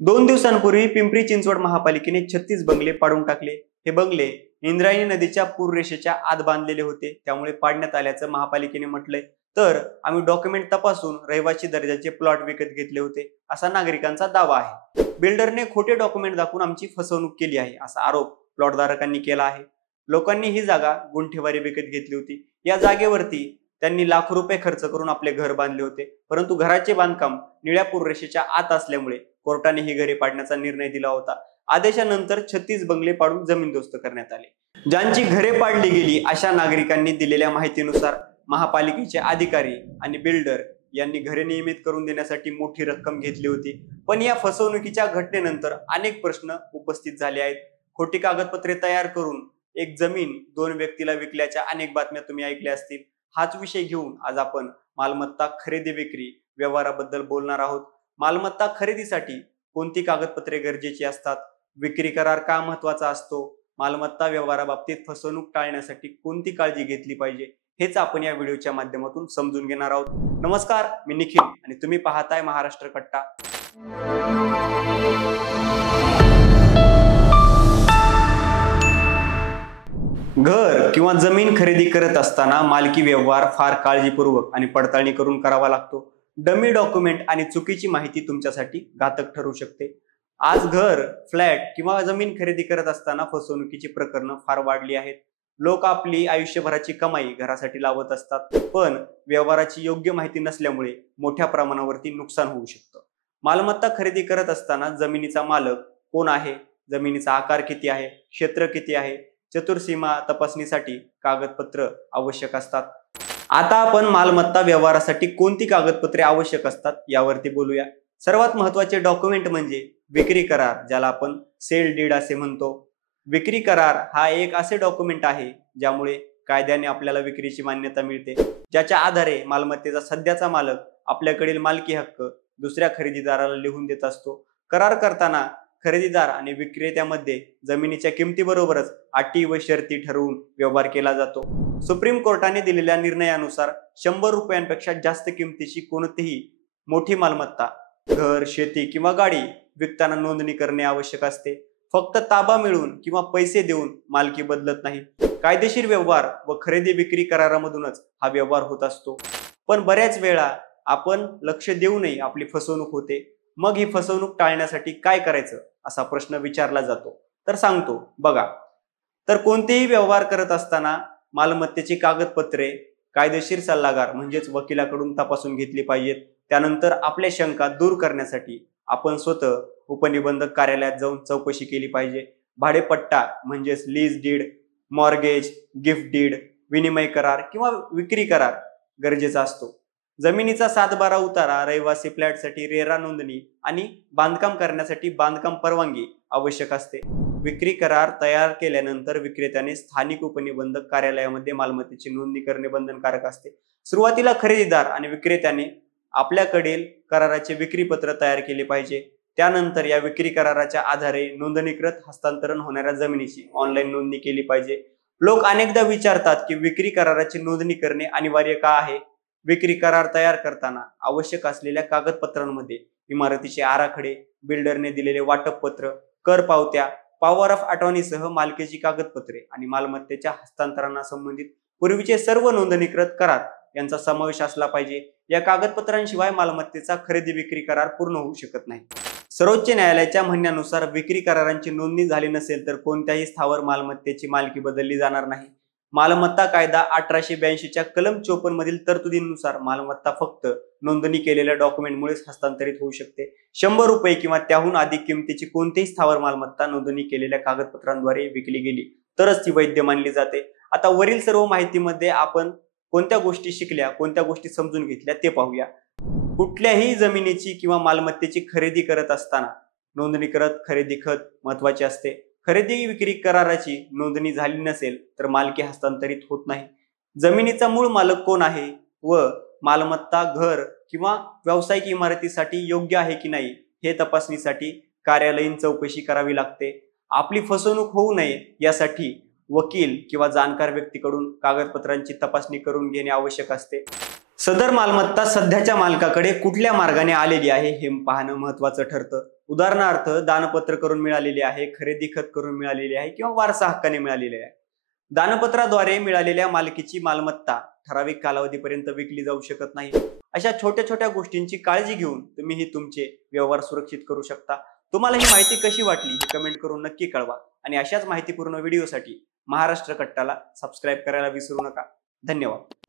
2 दिवसांपूर्वी पिंपरी चिंचवड महापालिकेने 36 बंगले पाडून टाकले। हे बंगले इंद्रायणी नदीच्या पूररेषेच्या आत बांधलेले होते, त्यामुळे पाडण्यात आल्याचं महापालिकेने म्हटलंय। तर आम्ही डॉक्युमेंट तपासून रहिवासी दर्जाचे प्लॉट विकत घेतले होते, असा नागरिकांचा दावा आहे। बिल्डरने खोटे डॉक्युमेंट दाखवून आमची फसवणूक केली आहे, असा आरोप प्लॉटधारकांनी केला आहे। लोकांनी ही जागा गुंठेवारी विकत घेतली होती। या जागेवरती त्यांनी लाखो रुपये खर्च करून आपले घर बांधले होते, परंतु घराचे बांधकाम निळ्या पूररेषेच्या आत असल्यामुळे कोर्टाने ही घरे पाडण्याचा निर्णय दिला होता। आदेशानंतर 36 बंगले पाडून जमीनदोस्त करण्यात आले। ज्यांची घरे पाडली गेली अशा नागरिकांनी दिलेल्या माहितीनुसार महापालिकेचे अधिकारी आणि बिल्डर यांनी घरे नियमित करून देण्यासाठी मोठी रक्कम घेतली होती। पण या फसवणुकीच्या घटनेनंतर अनेक प्रश्न उपस्थित झाले आहेत। खोटी कागदपत्रे तयार करून एक जमीन 2 व्यक्तीला विकल्याच्या अनेक बातम्या तुम्ही ऐकल्या असतील। हाच विषय घेऊन आज आपण मालमत्ता खरेदी विक्री व्यवहाराबद्दल बोलणार आहोत। मालमत्ता खरेदीसाठी कोणती कागदपत्रे गरजेची असतात, विक्री करार का महत्त्वाचा असतो, मालमत्ता व्यवहाराबाबतीत फसवणूक टाळण्यासाठी कोणती काळजी घेतली पाहिजे, हेच आपण या व्हिडिओच्या माध्यमातून समजून घेणार आहोत। नमस्कार, मी निखिल आणि तुम्ही पाहताय महाराष्ट्र कट्टा। घर किंवा जमीन खरेदी करत असताना मालकी व्यवहार फार काळजीपूर्वक आणि पडताळणी करून करावा लागतो। डमी डॉक्युमेंट आणि चुकीची माहिती तुमच्यासाठी घातक ठरू शकते। आज घर, फ्लॅट किंवा जमीन खरेदी करत असताना फसवणुकीची प्रकरणं फार वाढली आहेत। लोक आपली आयुष्यभराची कमाई घरासाठी लावत असतात, पण व्यवहाराची योग्य माहिती नसल्यामुळे मोठ्या प्रमाणावरती नुकसान होऊ शकतं। मालमत्ता खरेदी करत असताना जमिनीचा मालक कोण आहे, जमिनीचा आकार किती आहे, क्षेत्र किती आहे, चतुर्सीमा तपासणीसाठी कागदपत्र आवश्यक असतात। आता आपण मालमत्ता व्यवहारासाठी कोणती कागदपत्रे आवश्यक असतात यावरती बोलूया। सर्वात महत्त्वाचे डॉक्युमेंट म्हणजे विक्री करार, ज्याला आपण सेल डीड असे म्हणतो। विक्री करार हा एक असे डॉक्युमेंट आहे ज्यामुळे कायद्याने आपल्याला विक्रीची मान्यता मिळते, ज्याच्या आधारे मालमत्तेचा सध्याचा मालक आपल्याकडील मालकी हक्क दुसऱ्या खरेदीदाराला लिहून देत असतो। करार करताना खरेदीदार आणि विक्रेत्यामध्ये जमिनीच्या किमतीबरोबरच अटी व शर्ती ठरवून व्यवहार केला जातो। सुप्रीम कोर्टाने दिलेल्या निर्णयानुसार 100 रुपयांपेक्षा जास्त किमतीची कोणतीही मोठी मालमत्ता, घर, शेती किंवा गाडी विकताना नोंदणी करणे आवश्यक असते। फक्त ताबा मिळून किंवा पैसे देऊन मालकी बदलत नाही। कायदेशीर व्यवहार व खरेदी विक्री करारामधूनच हा व्यवहार होत असतो। पण बऱ्याच वेळा आपण लक्ष देऊनही आपली फसवणूक होते। मग ही फसवणूक टाळण्यासाठी काय करायचं असा प्रश्न विचारला जातो, तर सांगतो बघा। तर कोणतेही व्यवहार करत असताना मालमत्तेची कागदपत्रे कायदेशीर सल्लागार म्हणजेच वकिलाकडून तपासून घेतली पाहिजेत। त्यानंतर आपल्या शंका दूर करण्यासाठी आपण स्वतः उपनिबंधक कार्यालयात जाऊन चौकशी केली पाहिजे। भाडेपट्टा म्हणजेच lease deed, mortgage, gift deed, विनिमय करार किंवा विक्री करार गरजेचा असतो। जमिनीचा 7/12 उतारा, रहिवासी फ्लॅटसाठी रेरा नोंदणी आणि बांधकाम करण्यासाठी बांधकाम परवानगी आवश्यक असते। विक्री करार तयार केल्यानंतर विक्रेत्याने स्थानिक उपनिबंधक कार्यालयामध्ये मालमत्तेची नोंदणी करणे बंधनकारक असते। सुरुवातीला खरेदीदार आणि विक्रेत्याने आपल्याकडील कराराचे विक्रीपत्र तयार केले पाहिजे। त्यानंतर या विक्री कराराच्या आधारे नोंदणीकृत हस्तांतरण होणाऱ्या जमिनीची ऑनलाईन नोंदणी केली पाहिजे। लोक अनेकदा विचारतात की विक्री कराराची नोंदणी करणे अनिवार्य का आहे। विक्री करार तयार करताना आवश्यक असलेल्या कागदपत्रांमध्ये इमारतीचे आराखडे, बिल्डरने दिलेले वाटप पत्र, कर पावत्या, पॉवर ऑफ अटॉर्नीसह मालकीची कागदपत्रे आणि मालमत्तेच्या हस्तांतरणाला संबंधित पूर्वीचे सर्व नोंदणीकृत करार यांचा समावेश असला पाहिजे। या कागदपत्रांशिवाय मालमत्तेचा खरेदी विक्री करार पूर्ण होऊ शकत नाही। सर्वोच्च न्यायालयाच्या म्हणण्यानुसार विक्री करारांची नोंदणी झाली नसेल तर कोणत्याही स्थावर मालमत्तेची मालकी बदलली जाणार नाही। मालमत्ता कायदा 1882च्या कलम 54 मधील तरतुदींनुसार मालमत्ता फक्त नोंदणी केलेल्या डॉक्युमेंटमुळेच हस्तांतरित होऊ शकते। 100 रुपये किंवा त्याहून अधिक किमतीची कोणतीही स्थावर मालमत्ता नोंदणी केलेल्या कागदपत्रांद्वारे विकली गेली तरच ती वैध मानली जाते। आता वरील सर्व माहितीमध्ये आपण कोणत्या गोष्टी शिकल्या, कोणत्या गोष्टी समजून घेतल्या ते पाहूया। कुठल्याही जमिनीची किंवा मालमत्तेची खरेदी करत असताना नोंदणीकृत खरेदी खत महत्त्वाचे असते। खरेदी विक्री कराराची नोंदणी झाली नसेल तर मालकी हस्तांतरित होत नाही। जमिनीचा मूळ मालक कोण आहे व मालमत्ता घर किंवा व्यावसायिक इमारतीसाठी योग्य आहे की नाही हे तपासणीसाठी कार्यालयीन चौकशी करावी लागते। आपली फसवणूक होऊ नये यासाठी वकील किंवा जाणकार व्यक्तीकडून कागदपत्रांची तपासणी करून घेणे आवश्यक असते। सदर मालमत्ता सध्याच्या मालकाकडे कुठल्या मार्गाने आलेली आहे हे पाहणं महत्त्वाचं ठरतं। उदाहरणार्थ दानपत्र करून मिळालेले आहे, खरेदी खत करून मिळालेले आहे किंवा वारसा हक्काने मिळालेले आहे. दानपत्राद्वारे मिळालेल्या मालकीची मालमत्ता ठराविक कालावधीपर्यंत विकली जाऊ शकत नाही. अशा छोट्या छोट्या गोष्टींची काळजी घेऊन तुम्ही ही तुमचे व्यवहार सुरक्षित करू शकता. तुम्हाला ही माहिती कशी वाटली हे कमेंट करून नक्की कळवा आणि अशाच माहितीपूर्ण व्हिडिओसाठी महाराष्ट्र कट्टाला सबस्क्राईब करायला विसरू नका. धन्यवाद.